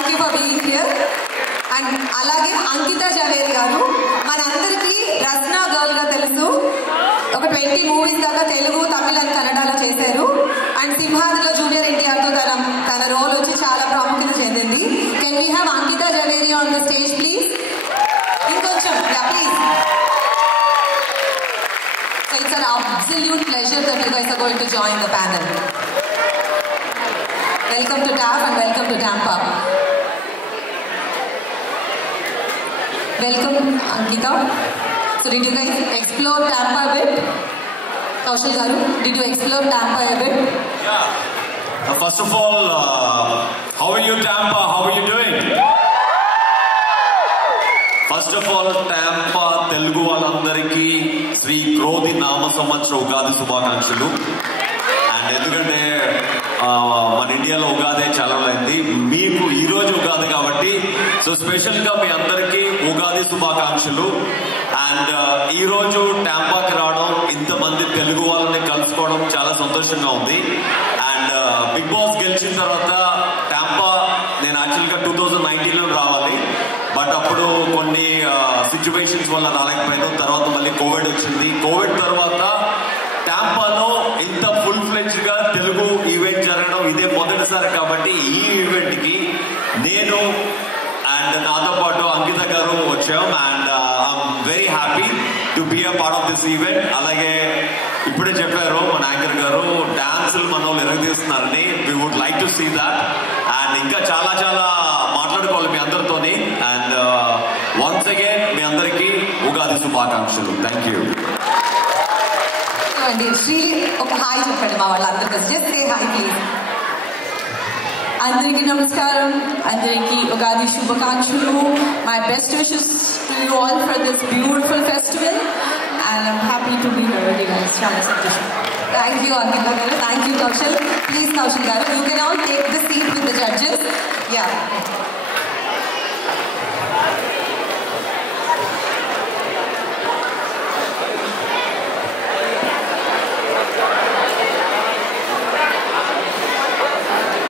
Thank you for being here. And అలాగే అంకిత జవేరి గారు మనందరికీ రస్నా గర్ల్ గా తెలుసు. ఒక 20 మూవీస్ దాకా తెలుగు, తమిళ అండ్ కన్నడలో చేశారు. అండ్ సింహాద్రిలో జూనియర్ ఎన్టీఆర్ తో తన రోల్ వచ్చి చాలా ప్రాముఖ్యత చెందింది. Can we have Ankita Zaveri on the stage please? ఇంకొంచెం please. So it's an absolute pleasure that you guys are going to join the panel. Welcome to TAF and welcome to Tampa. Welcome Ankita. So did you guys explore Tampa a bit? Kaushal garu, did you explore Tampa a bit? Yeah. First of all, how are you Tampa? How are you doing? First of all Tampa Telugu వాళ్ళందరికీ శ్రీ క్రోధి నామ సంవత్సర ఉగాది శుభాకాంక్షలు. And ఎందుకంటే మన ఇండియాలో ఉగాది చాలా అయింది, మీకు ఈరోజు ఉగాది కాబట్టి సో స్పెషల్గా మీ అందరికీ ఉగాది శుభాకాంక్షలు. అండ్ ఈరోజు టాంపాకి రావడం, ఇంతమంది తెలుగు వాళ్ళని కలుసుకోవడం చాలా సంతోషంగా ఉంది. అండ్ బిగ్ బాస్ గెలిచిన తర్వాత టాంపా నేను యాక్చువల్గా 2019లో రావాలి, బట్ అప్పుడు కొన్ని సిచ్యువేషన్స్ వల్ల రాలేకపోయాను. తర్వాత మళ్ళీ కోవిడ్ వచ్చింది. కోవిడ్ తర్వాత టాంపాలో ఇంత ఫుల్ ఫ్లెడ్జ్డ్ గా తెలుగు ఈవెంట్ జరగడం ఇదే మొదటిసారి కాబట్టి ఈ ఈవెంట్ కి నేను అండ్ నాతో పాటు అంకిత గారు వచ్చాం. And I'm very happy to be a part of this event. అలాగే ఇప్పుడే చెప్పారు మన యాంకర్ గారు, డాన్సులు మన వాళ్ళు ఎరగదీస్తున్నారని. We would like to see that. And ఇంకా చాలా చాలా మాట్లాడుకోవాలి మీ అందరితోని. అండ్ వన్స్ అగైన్ మీ అందరికీ ఉగాది శుభాకాంక్షలు. Thank you. అండి శ్రీ ఒక హాయ్ చెప్పండి మా వాళ్ళందరికీ. Just say hi please. అందరికీ నమస్కారం, అందరికీ ఉగాది శుభాకాంక్షలు. My best wishes to you all for this beautiful festival and I'm happy to be here with you guys. చాలా సంతోషం. థ్యాంక్ యూ అంకిత గారు. Thank you Kaushal. Please Kaushal గారు, you can all take the seat with the judges. Yeah.